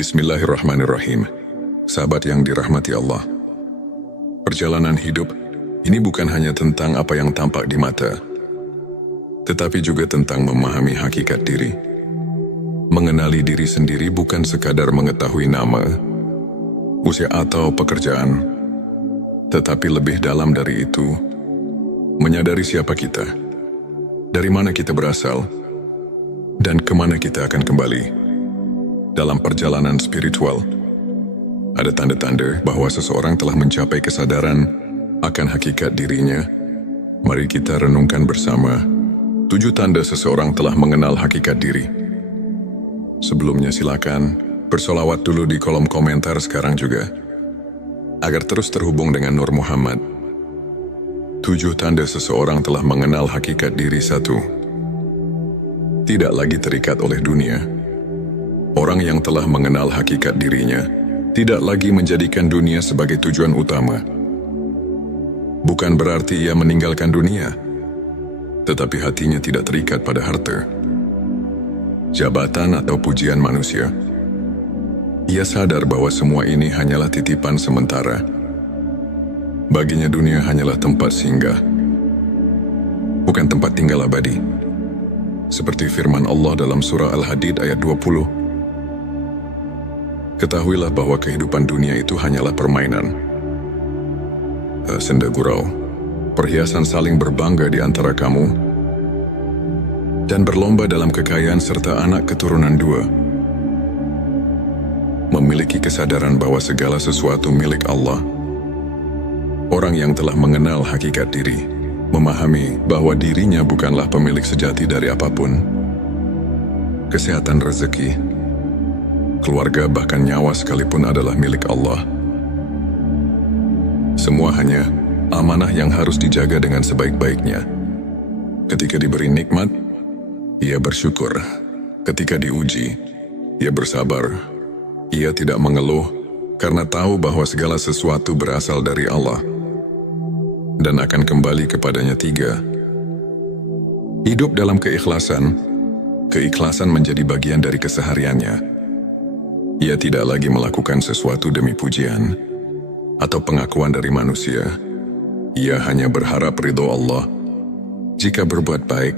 Bismillahirrahmanirrahim. Sahabat yang dirahmati Allah. Perjalanan hidup ini bukan hanya tentang apa yang tampak di mata, tetapi juga tentang memahami hakikat diri. Mengenali diri sendiri bukan sekadar mengetahui nama, usia atau pekerjaan, tetapi lebih dalam dari itu, menyadari siapa kita, dari mana kita berasal, dan kemana kita akan kembali. Dalam perjalanan spiritual, ada tanda-tanda bahwa seseorang telah mencapai kesadaran akan hakikat dirinya. Mari kita renungkan bersama 7 tanda seseorang telah mengenal hakikat diri. Sebelumnya silakan bersolawat dulu di kolom komentar sekarang juga, agar terus terhubung dengan Nur Muhammad. 7 tanda seseorang telah mengenal hakikat diri. 1. Tidak lagi terikat oleh dunia. Orang yang telah mengenal hakikat dirinya tidak lagi menjadikan dunia sebagai tujuan utama. Bukan berarti ia meninggalkan dunia, tetapi hatinya tidak terikat pada harta, jabatan atau pujian manusia. Ia sadar bahwa semua ini hanyalah titipan sementara. Baginya dunia hanyalah tempat singgah, bukan tempat tinggal abadi. Seperti firman Allah dalam surah Al-Hadid ayat 20. Ketahuilah bahwa kehidupan dunia itu hanyalah permainan, senda gurau, perhiasan saling berbangga di antara kamu, dan berlomba dalam kekayaan serta anak keturunan 2. Memiliki kesadaran bahwa segala sesuatu milik Allah. Orang yang telah mengenal hakikat diri, memahami bahwa dirinya bukanlah pemilik sejati dari apapun. Kesehatan, rezeki, keluarga, bahkan nyawa sekalipun adalah milik Allah. Semua hanya amanah yang harus dijaga dengan sebaik-baiknya. Ketika diberi nikmat, ia bersyukur. Ketika diuji, ia bersabar. Ia tidak mengeluh karena tahu bahwa segala sesuatu berasal dari Allah dan akan kembali kepadanya. 3. Hidup dalam keikhlasan. Keikhlasan menjadi bagian dari kesehariannya. Ia tidak lagi melakukan sesuatu demi pujian atau pengakuan dari manusia. Ia hanya berharap ridho Allah. Jika berbuat baik,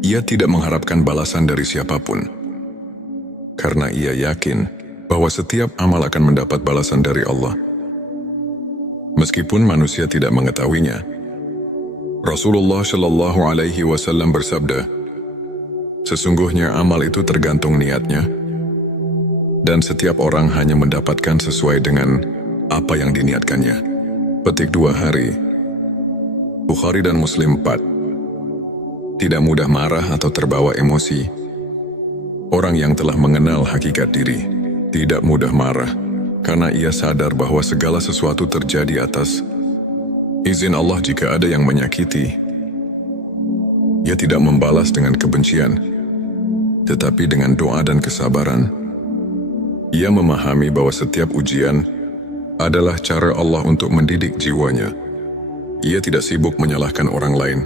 ia tidak mengharapkan balasan dari siapapun. Karena ia yakin bahwa setiap amal akan mendapat balasan dari Allah, meskipun manusia tidak mengetahuinya. Rasulullah Shallallahu Alaihi Wasallam bersabda, sesungguhnya amal itu tergantung niatnya, dan setiap orang hanya mendapatkan sesuai dengan apa yang diniatkannya. Petik 2 hari. Bukhari dan Muslim 4. Tidak mudah marah atau terbawa emosi. Orang yang telah mengenal hakikat diri tidak mudah marah, karena ia sadar bahwa segala sesuatu terjadi atas izin Allah. Jika ada yang menyakiti, ia tidak membalas dengan kebencian, tetapi dengan doa dan kesabaran. Ia memahami bahwa setiap ujian adalah cara Allah untuk mendidik jiwanya. Ia tidak sibuk menyalahkan orang lain,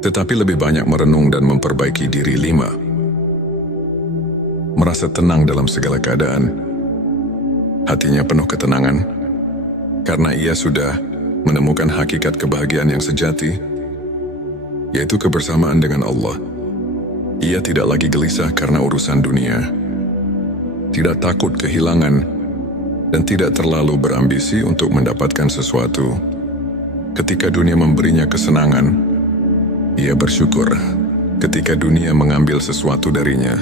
tetapi lebih banyak merenung dan memperbaiki diri. 5. Merasa tenang dalam segala keadaan. Hatinya penuh ketenangan, karena ia sudah menemukan hakikat kebahagiaan yang sejati, yaitu kebersamaan dengan Allah. Ia tidak lagi gelisah karena urusan dunia, tidak takut kehilangan, dan tidak terlalu berambisi untuk mendapatkan sesuatu. Ketika dunia memberinya kesenangan, ia bersyukur. Ketika dunia mengambil sesuatu darinya,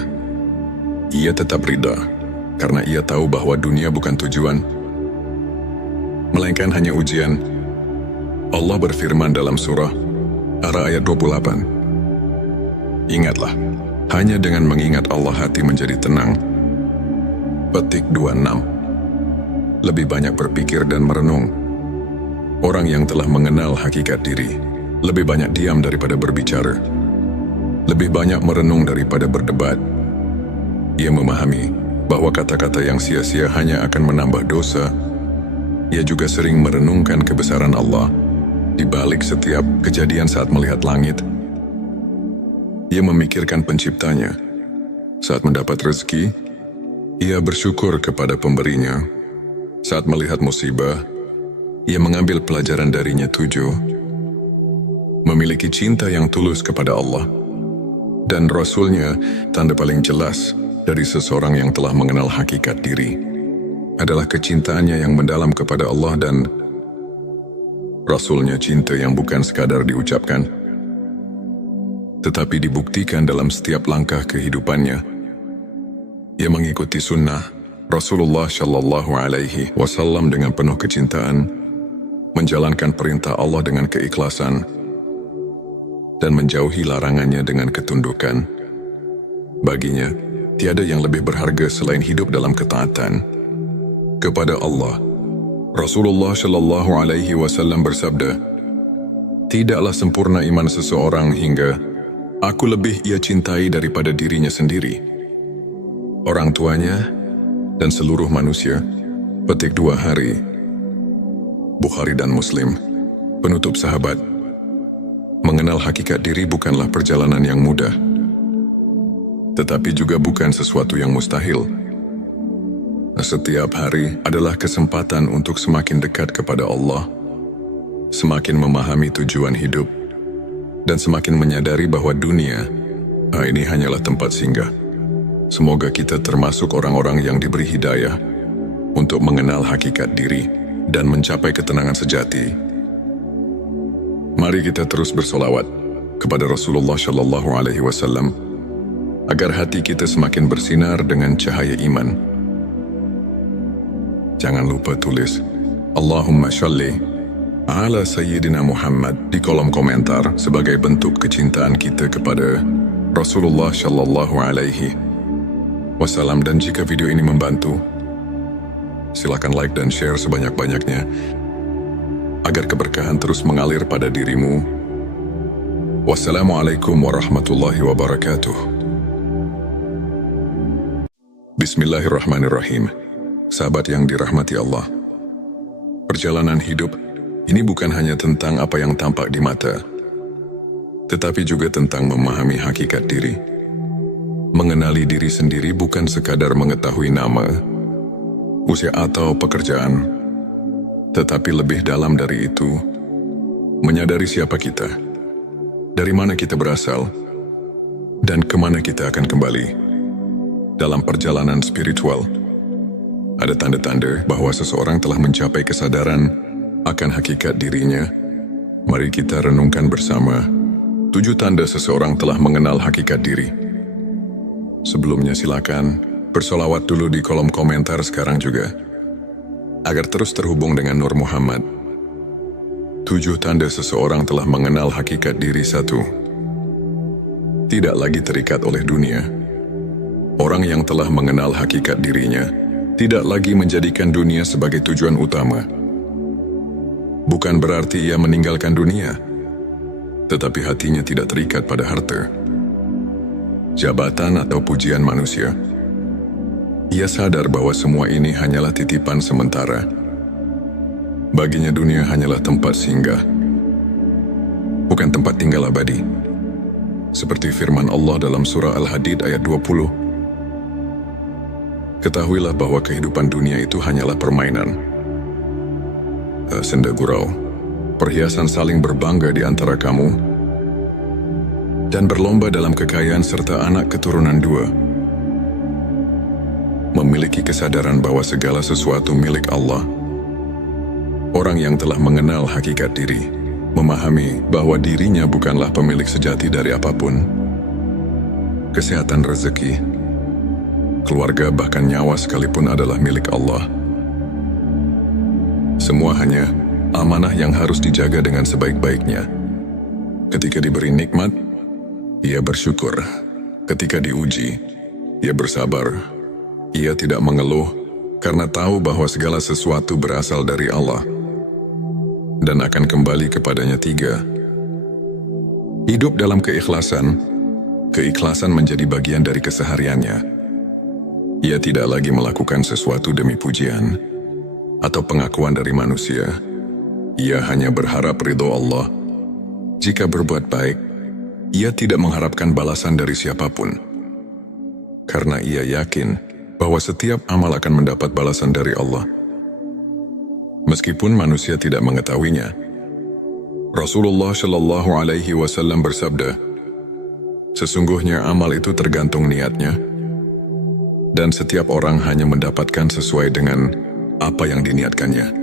ia tetap ridha, karena ia tahu bahwa dunia bukan tujuan, melainkan hanya ujian. Allah berfirman dalam surah Ar-Ra'd ayat 28. Ingatlah, hanya dengan mengingat Allah hati menjadi tenang. Petik 26. Lebih banyak berpikir dan merenung. Orang yang telah mengenal hakikat diri lebih banyak diam daripada berbicara, lebih banyak merenung daripada berdebat. Ia memahami bahwa kata-kata yang sia-sia hanya akan menambah dosa. Ia juga sering merenungkan kebesaran Allah di balik setiap kejadian. Saat melihat langit, ia memikirkan penciptanya. Saat mendapat rezeki, Ia bersyukur kepada pemberinya. Saat melihat musibah, ia mengambil pelajaran darinya. 7. Memiliki cinta yang tulus kepada Allah dan Rasul-Nya. Tanda paling jelas dari seseorang yang telah mengenal hakikat diri adalah kecintaannya yang mendalam kepada Allah dan Rasul-Nya. Cinta yang bukan sekadar diucapkan, tetapi dibuktikan dalam setiap langkah kehidupannya. Ia mengikuti sunnah Rasulullah Shallallahu Alaihi Wasallam dengan penuh kecintaan, menjalankan perintah Allah dengan keikhlasan, dan menjauhi larangannya dengan ketundukan. Baginya, tiada yang lebih berharga selain hidup dalam ketaatan kepada Allah. Rasulullah Shallallahu Alaihi Wasallam bersabda, "Tidaklah sempurna iman seseorang hingga aku lebih ia cintai daripada dirinya sendiri, orang tuanya, dan seluruh manusia." Petik 2 hari. Bukhari dan Muslim. Penutup sahabat, mengenal hakikat diri bukanlah perjalanan yang mudah, tetapi juga bukan sesuatu yang mustahil. Setiap hari adalah kesempatan untuk semakin dekat kepada Allah, semakin memahami tujuan hidup, dan semakin menyadari bahwa dunia ini hanyalah tempat singgah. Semoga kita termasuk orang-orang yang diberi hidayah untuk mengenal hakikat diri dan mencapai ketenangan sejati. Mari kita terus bersolawat kepada Rasulullah Shallallahu Alaihi Wasallam agar hati kita semakin bersinar dengan cahaya iman. Jangan lupa tulis Allahumma sholli ala Sayyidina Muhammad di kolom komentar sebagai bentuk kecintaan kita kepada Rasulullah Shallallahu Alaihi Wasallam. Dan jika video ini membantu, silakan like dan share sebanyak-banyaknya agar keberkahan terus mengalir pada dirimu. Wassalamualaikum warahmatullahi wabarakatuh. Bismillahirrahmanirrahim. Sahabat yang dirahmati Allah, perjalanan hidup ini bukan hanya tentang apa yang tampak di mata, tetapi juga tentang memahami hakikat diri. Mengenali diri sendiri bukan sekadar mengetahui nama, usia atau pekerjaan, tetapi lebih dalam dari itu, menyadari siapa kita, dari mana kita berasal, dan kemana kita akan kembali. Dalam perjalanan spiritual, ada tanda-tanda bahwa seseorang telah mencapai kesadaran akan hakikat dirinya. Mari kita renungkan bersama 7 tanda seseorang telah mengenal hakikat diri. Sebelumnya silakan bersolawat dulu di kolom komentar sekarang juga, agar terus terhubung dengan Nur Muhammad. 7 tanda seseorang telah mengenal hakikat diri. 1. Tidak lagi terikat oleh dunia. Orang yang telah mengenal hakikat dirinya tidak lagi menjadikan dunia sebagai tujuan utama. Bukan berarti ia meninggalkan dunia, tetapi hatinya tidak terikat pada harta, jabatan atau pujian manusia. Ia sadar bahwa semua ini hanyalah titipan sementara. Baginya dunia hanyalah tempat singgah, bukan tempat tinggal abadi. Seperti firman Allah dalam surah Al-Hadid ayat 20. Ketahuilah bahwa kehidupan dunia itu hanyalah permainan, senda gurau, perhiasan saling berbangga di antara kamu, dan berlomba dalam kekayaan serta anak keturunan 2. Memiliki kesadaran bahwa segala sesuatu milik Allah. Orang yang telah mengenal hakikat diri, memahami bahwa dirinya bukanlah pemilik sejati dari apapun. Kesehatan, rezeki, keluarga, bahkan nyawa sekalipun adalah milik Allah. Semua hanya amanah yang harus dijaga dengan sebaik-baiknya. Ketika diberi nikmat, ia bersyukur. Ketika diuji, ia bersabar. Ia tidak mengeluh karena tahu bahwa segala sesuatu berasal dari Allah dan akan kembali kepadanya. 3. Hidup dalam keikhlasan. Keikhlasan menjadi bagian dari kesehariannya. Ia tidak lagi melakukan sesuatu demi pujian atau pengakuan dari manusia. Ia hanya berharap ridho Allah. Jika berbuat baik, ia tidak mengharapkan balasan dari siapapun. Karena ia yakin bahwa setiap amal akan mendapat balasan dari Allah. Meskipun manusia tidak mengetahuinya, Rasulullah Shallallahu Alaihi Wasallam bersabda, sesungguhnya amal itu tergantung niatnya, dan setiap orang hanya mendapatkan sesuai dengan apa yang diniatkannya.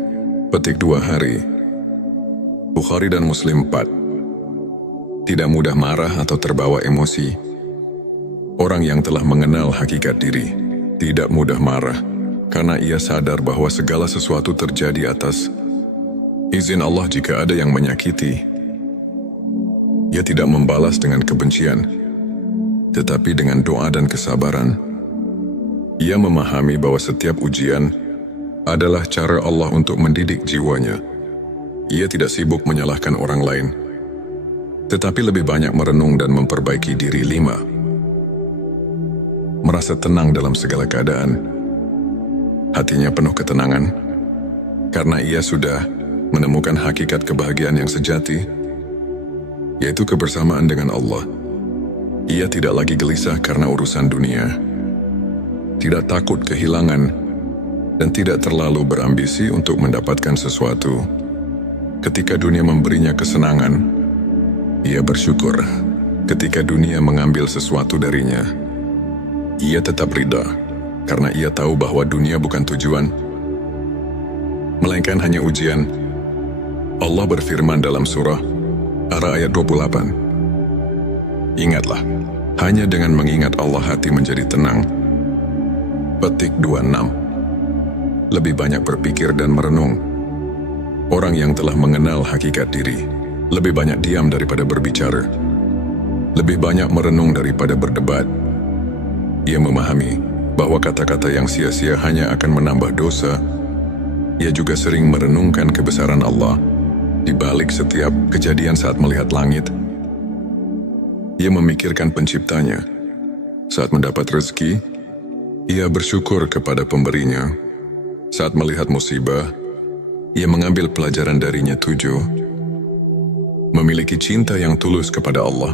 Petik 2 hari. Bukhari dan Muslim 4. Tidak mudah marah atau terbawa emosi. Orang yang telah mengenal hakikat diri tidak mudah marah, karena ia sadar bahwa segala sesuatu terjadi atas izin Allah. Jika ada yang menyakiti, ia tidak membalas dengan kebencian, tetapi dengan doa dan kesabaran. Ia memahami bahwa setiap ujian adalah cara Allah untuk mendidik jiwanya. Ia tidak sibuk menyalahkan orang lain, tetapi lebih banyak merenung dan memperbaiki diri. 5. Merasa tenang dalam segala keadaan. Hatinya penuh ketenangan, karena ia sudah menemukan hakikat kebahagiaan yang sejati, yaitu kebersamaan dengan Allah. Ia tidak lagi gelisah karena urusan dunia, tidak takut kehilangan, dan tidak terlalu berambisi untuk mendapatkan sesuatu. Ketika dunia memberinya kesenangan, ia bersyukur. Ketika dunia mengambil sesuatu darinya, ia tetap ridha, karena ia tahu bahwa dunia bukan tujuan, melainkan hanya ujian. Allah berfirman dalam surah Ar-Ra'd ayat 28. Ingatlah, hanya dengan mengingat Allah hati menjadi tenang. Petik 26. Lebih banyak berpikir dan merenung. Orang yang telah mengenal hakikat diri lebih banyak diam daripada berbicara, lebih banyak merenung daripada berdebat. Ia memahami bahwa kata-kata yang sia-sia hanya akan menambah dosa. Ia juga sering merenungkan kebesaran Allah di balik setiap kejadian. Saat melihat langit, ia memikirkan penciptanya. Saat mendapat rezeki, ia bersyukur kepada pemberinya. Saat melihat musibah, ia mengambil pelajaran darinya. 7. Memiliki cinta yang tulus kepada Allah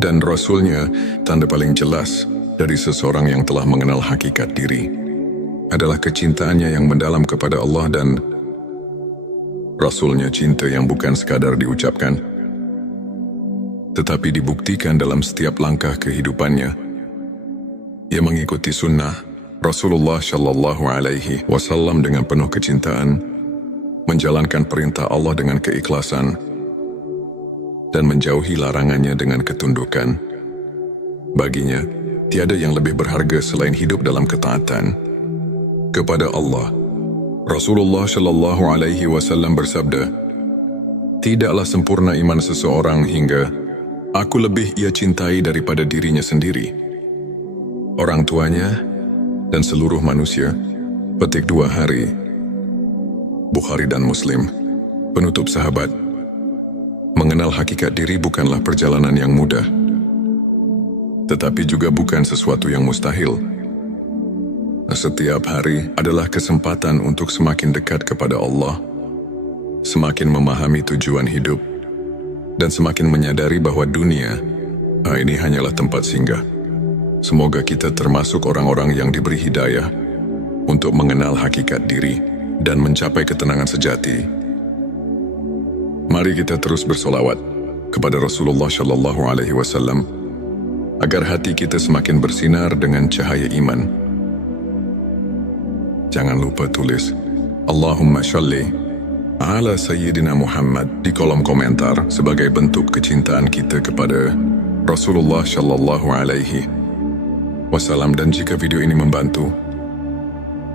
dan Rasul-Nya. Tanda paling jelas dari seseorang yang telah mengenal hakikat diri adalah kecintaannya yang mendalam kepada Allah dan Rasul-Nya. Cinta yang bukan sekadar diucapkan, tetapi dibuktikan dalam setiap langkah kehidupannya. Ia mengikuti sunnah Rasulullah Shallallahu Alaihi Wasallam dengan penuh kecintaan, menjalankan perintah Allah dengan keikhlasan, dan menjauhi larangannya dengan ketundukan. Baginya, tiada yang lebih berharga selain hidup dalam ketaatan kepada Allah. Rasulullah Shallallahu Alaihi Wasallam bersabda, tidaklah sempurna iman seseorang hingga aku lebih ia cintai daripada dirinya sendiri, orang tuanya, dan seluruh manusia. Petik 2 hari. Bukhari dan Muslim. Penutup sahabat, mengenal hakikat diri bukanlah perjalanan yang mudah, tetapi juga bukan sesuatu yang mustahil. Setiap hari adalah kesempatan untuk semakin dekat kepada Allah, semakin memahami tujuan hidup, dan semakin menyadari bahwa dunia ini hanyalah tempat singgah. Semoga kita termasuk orang-orang yang diberi hidayah untuk mengenal hakikat diri dan mencapai ketenangan sejati. Mari kita terus bersolawat kepada Rasulullah Shallallahu Alaihi Wasallam agar hati kita semakin bersinar dengan cahaya iman. Jangan lupa tulis Allahumma sholli ala Sayyidina Muhammad di kolom komentar sebagai bentuk kecintaan kita kepada Rasulullah Shallallahu Alaihi Wasallam. Dan jika video ini membantu,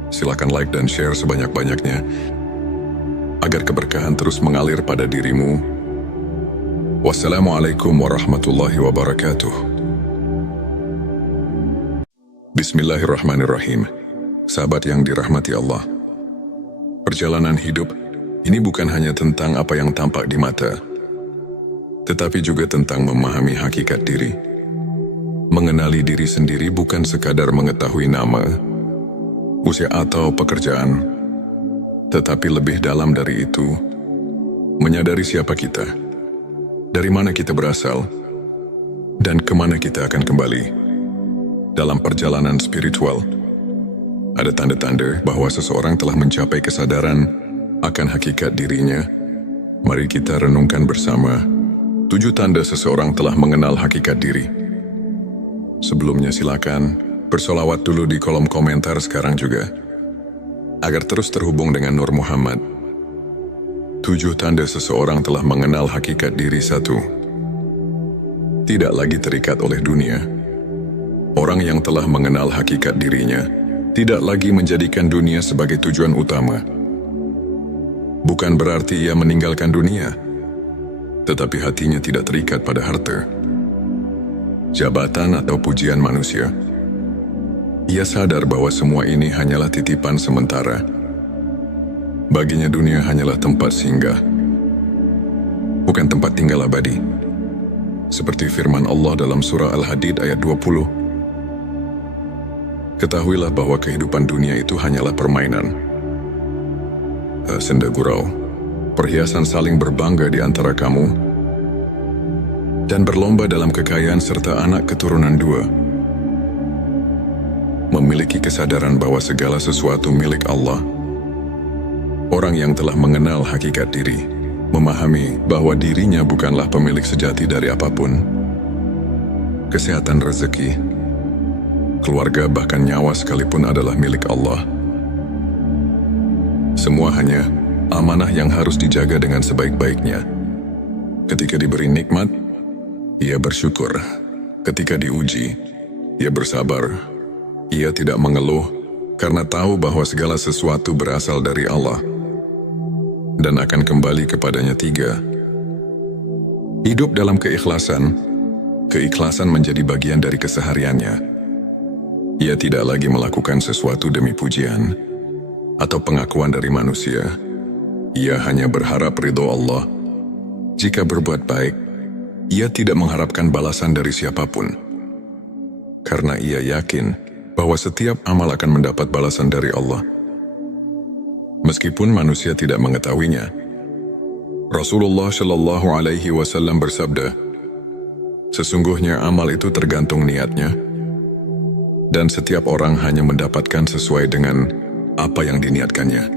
silakan like dan share sebanyak-banyaknya agar keberkahan terus mengalir pada dirimu. Wassalamualaikum warahmatullahi wabarakatuh. Bismillahirrahmanirrahim. Sahabat yang dirahmati Allah, perjalanan hidup ini bukan hanya tentang apa yang tampak di mata, tetapi juga tentang memahami hakikat diri. Mengenali diri sendiri bukan sekadar mengetahui nama, usia atau pekerjaan, tetapi lebih dalam dari itu, menyadari siapa kita, dari mana kita berasal, dan kemana kita akan kembali. Dalam perjalanan spiritual, Ada tanda-tanda bahwa seseorang telah mencapai kesadaran akan hakikat dirinya. Mari kita renungkan bersama 7 tanda seseorang telah mengenal hakikat diri. Sebelumnya silakan bersolawat dulu di kolom komentar sekarang juga, agar terus terhubung dengan Nur Muhammad. 7 tanda seseorang telah mengenal hakikat diri. 1. Tidak lagi terikat oleh dunia. Orang yang telah mengenal hakikat dirinya tidak lagi menjadikan dunia sebagai tujuan utama. Bukan berarti ia meninggalkan dunia, tetapi hatinya tidak terikat pada harta, jabatan atau pujian manusia. Ia sadar bahwa semua ini hanyalah titipan sementara. Baginya dunia hanyalah tempat singgah, bukan tempat tinggal abadi. Seperti firman Allah dalam surah Al-Hadid ayat 20. Ketahuilah bahwa kehidupan dunia itu hanyalah permainan, senda gurau, perhiasan saling berbangga di antara kamu, dan berlomba dalam kekayaan serta anak keturunan 2. Memiliki kesadaran bahwa segala sesuatu milik Allah. Orang yang telah mengenal hakikat diri memahami bahwa dirinya bukanlah pemilik sejati dari apapun. Kesehatan, rezeki, keluarga, bahkan nyawa sekalipun adalah milik Allah. Semua hanya amanah yang harus dijaga dengan sebaik-baiknya. Ketika diberi nikmat, ia bersyukur. Ketika diuji, ia bersabar. Ia tidak mengeluh karena tahu bahwa segala sesuatu berasal dari Allah dan akan kembali kepadanya. 3. Hidup dalam keikhlasan. Keikhlasan menjadi bagian dari kesehariannya. Ia tidak lagi melakukan sesuatu demi pujian atau pengakuan dari manusia. Ia hanya berharap ridho Allah. Jika berbuat baik, ia tidak mengharapkan balasan dari siapapun, karena ia yakin bahwa setiap amal akan mendapat balasan dari Allah, meskipun manusia tidak mengetahuinya. Rasulullah Shallallahu Alaihi Wasallam bersabda, sesungguhnya amal itu tergantung niatnya, dan setiap orang hanya mendapatkan sesuai dengan apa yang diniatkannya.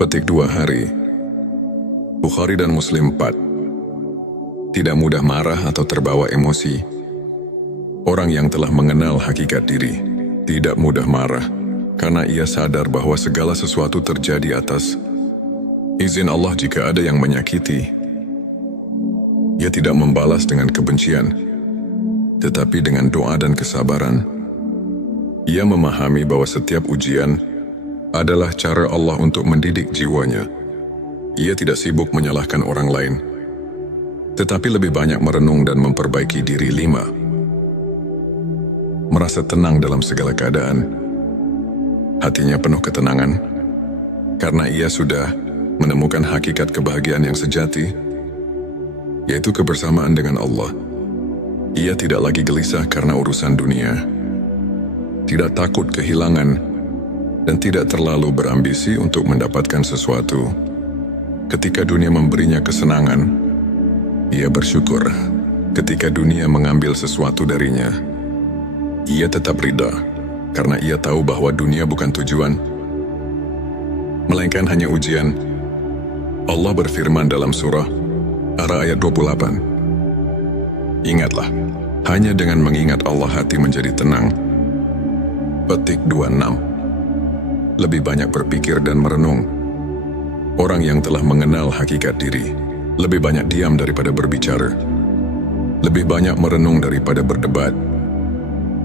Petik 2 hari. Bukhari dan Muslim 4. Tidak mudah marah atau terbawa emosi. Orang yang telah mengenal hakikat diri tidak mudah marah, karena ia sadar bahwa segala sesuatu terjadi atas izin Allah. Jika ada yang menyakiti, ia tidak membalas dengan kebencian, tetapi dengan doa dan kesabaran. Ia memahami bahwa setiap ujian adalah cara Allah untuk mendidik jiwanya. Ia tidak sibuk menyalahkan orang lain, tetapi lebih banyak merenung dan memperbaiki diri. 5. Merasa tenang dalam segala keadaan. Hatinya penuh ketenangan, karena ia sudah menemukan hakikat kebahagiaan yang sejati, yaitu kebersamaan dengan Allah. Ia tidak lagi gelisah karena urusan dunia, tidak takut kehilangan, dan tidak terlalu berambisi untuk mendapatkan sesuatu. Ketika dunia memberinya kesenangan, ia bersyukur. Ketika dunia mengambil sesuatu darinya, ia tetap ridha, karena ia tahu bahwa dunia bukan tujuan, melainkan hanya ujian. Allah berfirman dalam surah Ar-Ra'd ayat 28. Ingatlah, hanya dengan mengingat Allah hati menjadi tenang. Petik 26. Lebih banyak berpikir dan merenung. Orang yang telah mengenal hakikat diri lebih banyak diam daripada berbicara, lebih banyak merenung daripada berdebat.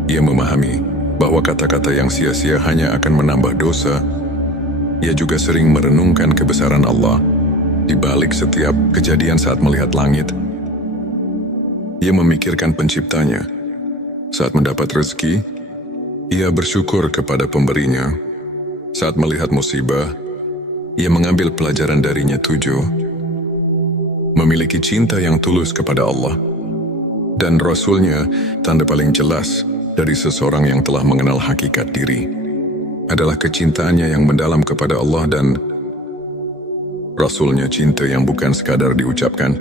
Ia memahami bahwa kata-kata yang sia-sia hanya akan menambah dosa. Ia juga sering merenungkan kebesaran Allah di balik setiap kejadian. Saat melihat langit, ia memikirkan penciptanya. Saat mendapat rezeki, ia bersyukur kepada pemberinya. Saat melihat musibah, ia mengambil pelajaran darinya. 7. Memiliki cinta yang tulus kepada Allah dan Rasul-Nya. Tanda paling jelas dari seseorang yang telah mengenal hakikat diri adalah kecintaannya yang mendalam kepada Allah dan Rasul-Nya. Cinta yang bukan sekadar diucapkan,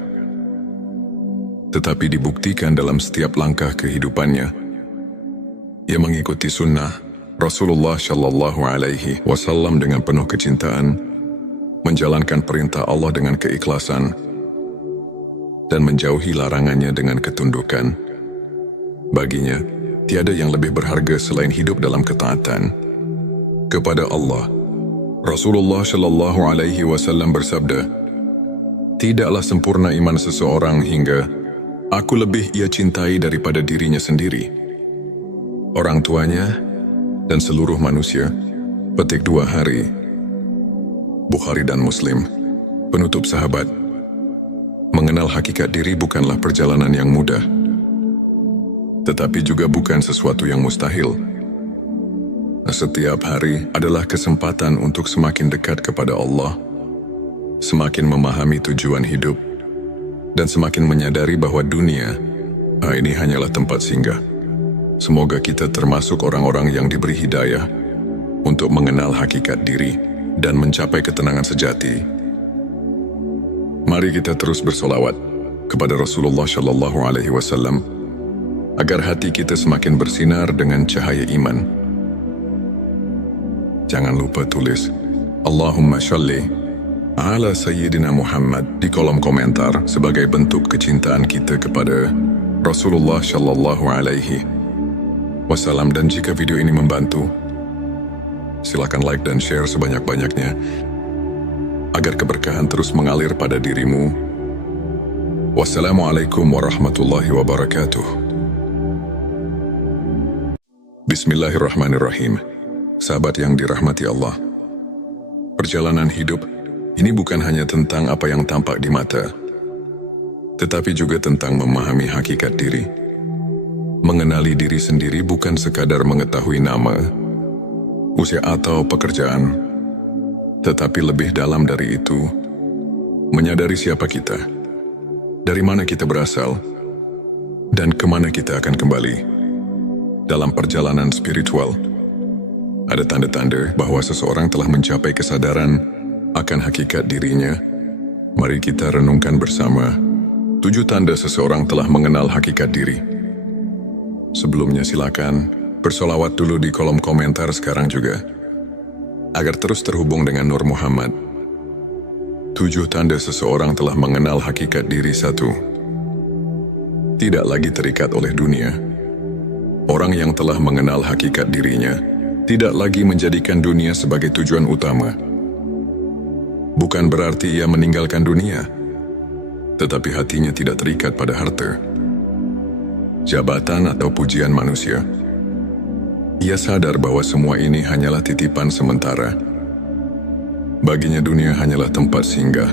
tetapi dibuktikan dalam setiap langkah kehidupannya. Ia mengikuti sunnah Rasulullah Shallallahu Alaihi Wasallam dengan penuh kecintaan menjalankan perintah Allah dengan keikhlasan dan menjauhi larangannya dengan ketundukan. Baginya, tiada yang lebih berharga selain hidup dalam ketaatan kepada Allah. Rasulullah Shallallahu Alaihi Wasallam bersabda, "Tidaklah sempurna iman seseorang hingga aku lebih ia cintai daripada dirinya sendiri, orang tuanya, dan seluruh manusia." Petik 2 hari. Bukhari dan Muslim. Penutup sahabat, mengenal hakikat diri bukanlah perjalanan yang mudah, tetapi juga bukan sesuatu yang mustahil. Setiap hari adalah kesempatan untuk semakin dekat kepada Allah, semakin memahami tujuan hidup, dan semakin menyadari bahwa dunia ini hanyalah tempat singgah. Semoga kita termasuk orang-orang yang diberi hidayah untuk mengenal hakikat diri dan mencapai ketenangan sejati. Mari kita terus bersolawat kepada Rasulullah Shallallahu Alaihi Wasallam agar hati kita semakin bersinar dengan cahaya iman. Jangan lupa tulis Allahumma shalli ala Sayyidina Muhammad di kolom komentar sebagai bentuk kecintaan kita kepada Rasulullah Shallallahu Alaihi Wasallam. Dan jika video ini membantu, silakan like dan share sebanyak-banyaknya agar keberkahan terus mengalir pada dirimu. Wassalamualaikum warahmatullahi wabarakatuh. Bismillahirrahmanirrahim. Sahabat yang dirahmati Allah, perjalanan hidup ini bukan hanya tentang apa yang tampak di mata, tetapi juga tentang memahami hakikat diri. Mengenali diri sendiri bukan sekadar mengetahui nama, usia atau pekerjaan, tetapi lebih dalam dari itu, menyadari siapa kita, dari mana kita berasal, dan kemana kita akan kembali. Dalam perjalanan spiritual, ada tanda-tanda bahwa seseorang telah mencapai kesadaran akan hakikat dirinya. Mari kita renungkan bersama 7 tanda seseorang telah mengenal hakikat diri. Sebelumnya silakan bersolawat dulu di kolom komentar sekarang juga, agar terus terhubung dengan Nur Muhammad. 7 tanda seseorang telah mengenal hakikat diri. 1. Tidak lagi terikat oleh dunia. Orang yang telah mengenal hakikat dirinya tidak lagi menjadikan dunia sebagai tujuan utama. Bukan berarti ia meninggalkan dunia, tetapi hatinya tidak terikat pada harta, jabatan atau pujian manusia. Ia sadar bahwa semua ini hanyalah titipan sementara. Baginya dunia hanyalah tempat singgah,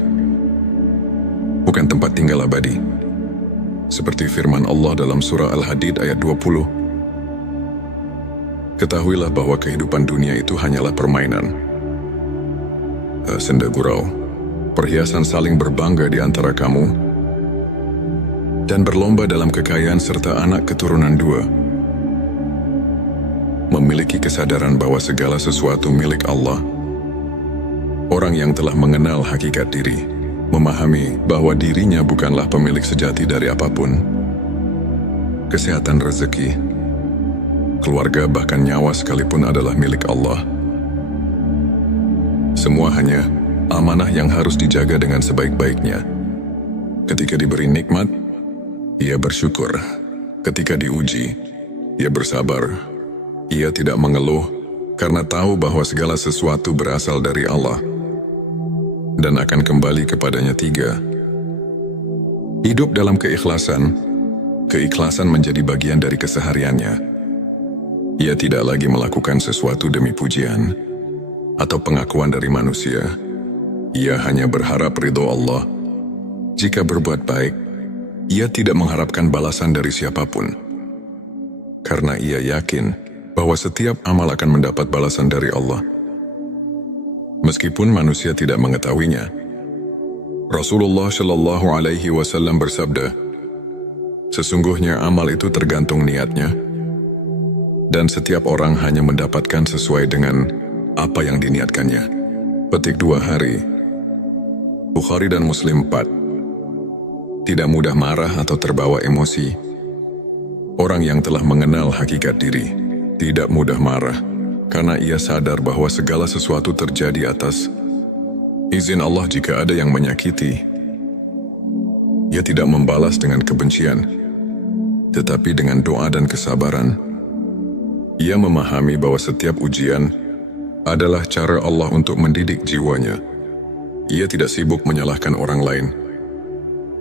bukan tempat tinggal abadi. Seperti firman Allah dalam surah Al-Hadid ayat 20. Ketahuilah bahwa kehidupan dunia itu hanyalah permainan, senda gurau, perhiasan saling berbangga di antara kamu, dan berlomba dalam kekayaan serta anak keturunan 2. Memiliki kesadaran bahwa segala sesuatu milik Allah. Orang yang telah mengenal hakikat diri, memahami bahwa dirinya bukanlah pemilik sejati dari apapun. Kesehatan, rezeki, keluarga, bahkan nyawa sekalipun adalah milik Allah. Semua hanya amanah yang harus dijaga dengan sebaik-baiknya. Ketika diberi nikmat, ia bersyukur. Ketika diuji, ia bersabar. Ia tidak mengeluh karena tahu bahwa segala sesuatu berasal dari Allah dan akan kembali kepadanya. 3. Hidup dalam keikhlasan. Keikhlasan menjadi bagian dari kesehariannya. Ia tidak lagi melakukan sesuatu demi pujian atau pengakuan dari manusia. Ia hanya berharap ridho Allah. Jika berbuat baik, ia tidak mengharapkan balasan dari siapapun, karena ia yakin bahwa setiap amal akan mendapat balasan dari Allah, meskipun manusia tidak mengetahuinya. Rasulullah Shallallahu Alaihi Wasallam bersabda, sesungguhnya amal itu tergantung niatnya, dan setiap orang hanya mendapatkan sesuai dengan apa yang diniatkannya. Petik 2 hari. Bukhari dan Muslim. 4. Tidak mudah marah atau terbawa emosi. Orang yang telah mengenal hakikat diri tidak mudah marah, karena ia sadar bahwa segala sesuatu terjadi atas izin Allah. Jika ada yang menyakiti, ia tidak membalas dengan kebencian, tetapi dengan doa dan kesabaran. Ia memahami bahwa setiap ujian adalah cara Allah untuk mendidik jiwanya. Ia tidak sibuk menyalahkan orang lain,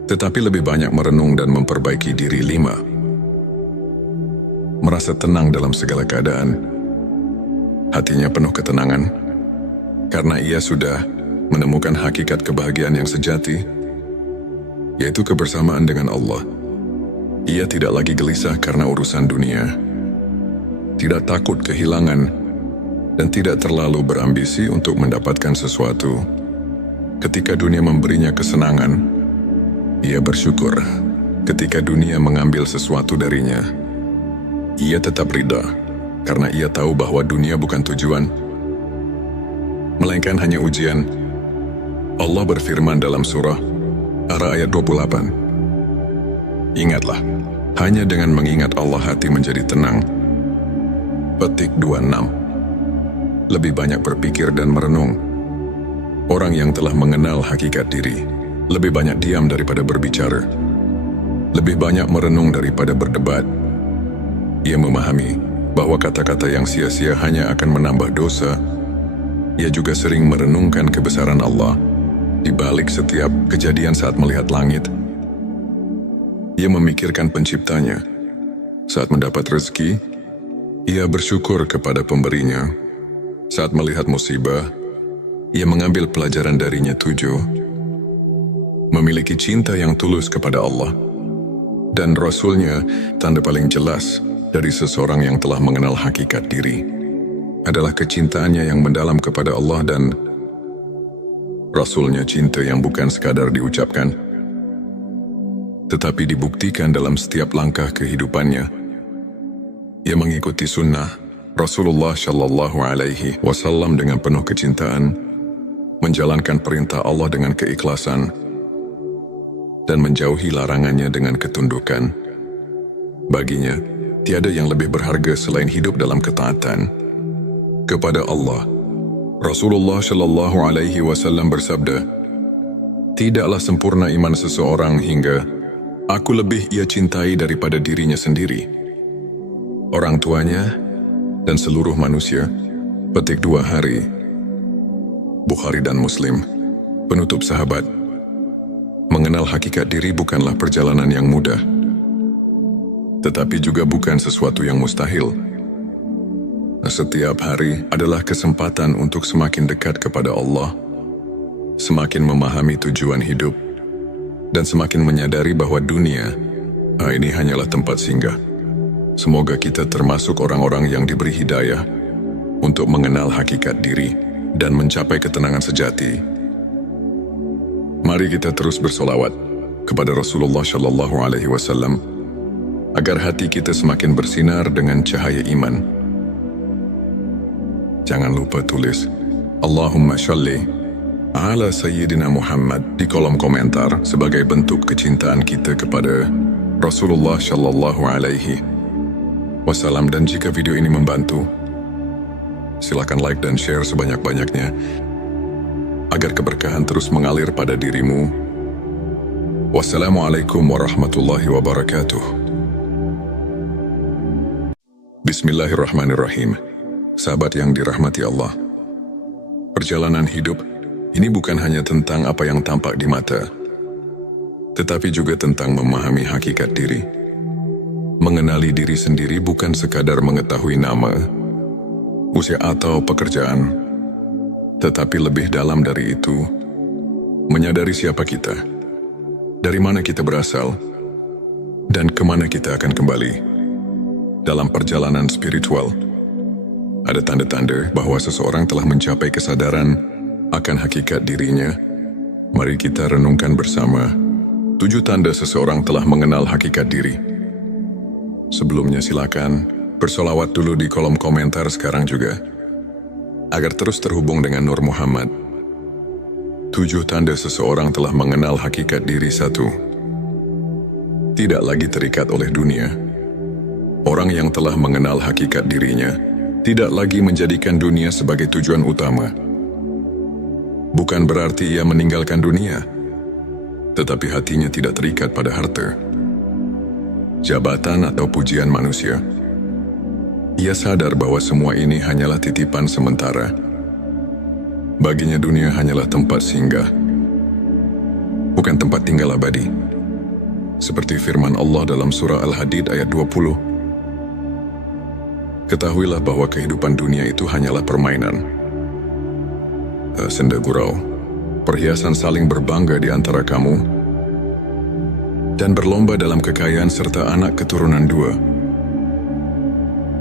tetapi lebih banyak merenung dan memperbaiki diri. 5. Merasa tenang dalam segala keadaan. Hatinya penuh ketenangan, karena ia sudah menemukan hakikat kebahagiaan yang sejati, yaitu kebersamaan dengan Allah. Ia tidak lagi gelisah karena urusan dunia, tidak takut kehilangan, dan tidak terlalu berambisi untuk mendapatkan sesuatu. Ketika dunia memberinya kesenangan, ia bersyukur. Ketika dunia mengambil sesuatu darinya, ia tetap ridha, karena ia tahu bahwa dunia bukan tujuan, melainkan hanya ujian. Allah berfirman dalam surah Ar-Ra'd ayat 28. Ingatlah, hanya dengan mengingat Allah hati menjadi tenang. Petik 26. Lebih banyak berpikir dan merenung. Orang yang telah mengenal hakikat diri lebih banyak diam daripada berbicara, lebih banyak merenung daripada berdebat. Ia memahami bahwa kata-kata yang sia-sia hanya akan menambah dosa. Ia juga sering merenungkan kebesaran Allah di balik setiap kejadian. Saat melihat langit, ia memikirkan penciptanya. Saat mendapat rezeki, ia bersyukur kepada pemberinya. Saat melihat musibah, ia mengambil pelajaran darinya. 7. Memiliki cinta yang tulus kepada Allah dan Rasul-Nya. Tanda paling jelas dari seseorang yang telah mengenal hakikat diri adalah kecintaannya yang mendalam kepada Allah dan Rasul-Nya. Cinta yang bukan sekadar diucapkan, tetapi dibuktikan dalam setiap langkah kehidupannya. Ia mengikuti sunnah Rasulullah Shallallahu Alaihi Wasallam dengan penuh kecintaan, menjalankan perintah Allah dengan keikhlasan, dan menjauhi larangannya dengan ketundukan. Baginya, tiada yang lebih berharga selain hidup dalam ketaatan kepada Allah. Rasulullah Shallallahu Alaihi Wasallam bersabda, "Tidaklah sempurna iman seseorang hingga aku lebih ia cintai daripada dirinya sendiri, orang tuanya, dan seluruh manusia." Petik 2 hari. Bukhari dan Muslim. Penutup sahabat, mengenal hakikat diri bukanlah perjalanan yang mudah, tetapi juga bukan sesuatu yang mustahil. Setiap hari adalah kesempatan untuk semakin dekat kepada Allah, semakin memahami tujuan hidup, dan semakin menyadari bahwa dunia ini hanyalah tempat singgah. Semoga kita termasuk orang-orang yang diberi hidayah untuk mengenal hakikat diri dan mencapai ketenangan sejati. Mari kita terus bersolawat kepada Rasulullah Shallallahu Alaihi Wasallam agar hati kita semakin bersinar dengan cahaya iman. Jangan lupa tulis Allahumma sholli ala Sayyidina Muhammad di kolom komentar sebagai bentuk kecintaan kita kepada Rasulullah Shallallahu Alaihi Wasallam. Dan jika video ini membantu, silakan like dan share sebanyak-banyaknya agar keberkahan terus mengalir pada dirimu. Wassalamualaikum warahmatullahi wabarakatuh. Bismillahirrahmanirrahim. Sahabat yang dirahmati Allah, perjalanan hidup ini bukan hanya tentang apa yang tampak di mata, tetapi juga tentang memahami hakikat diri. Mengenali diri sendiri bukan sekadar mengetahui nama, usia atau pekerjaan, tetapi lebih dalam dari itu, menyadari siapa kita, dari mana kita berasal, dan kemana kita akan kembali. Dalam perjalanan spiritual, ada tanda-tanda bahwa seseorang telah mencapai kesadaran akan hakikat dirinya. Mari kita renungkan bersama 7 tanda seseorang telah mengenal hakikat diri. Sebelumnya silakan bersolawat dulu di kolom komentar sekarang juga, agar terus terhubung dengan Nur Muhammad. 7 tanda seseorang telah mengenal hakikat diri. 1. Tidak lagi terikat oleh dunia. Orang yang telah mengenal hakikat dirinya tidak lagi menjadikan dunia sebagai tujuan utama. Bukan berarti ia meninggalkan dunia, tetapi hatinya tidak terikat pada harta, jabatan atau pujian manusia. Ia sadar bahwa semua ini hanyalah titipan sementara. Baginya dunia hanyalah tempat singgah, bukan tempat tinggal abadi. Seperti firman Allah dalam surah Al-Hadid ayat 20. Ketahuilah bahwa kehidupan dunia itu hanyalah permainan. Senda gurau, perhiasan saling berbangga di antara kamu, dan berlomba dalam kekayaan serta anak keturunan dua.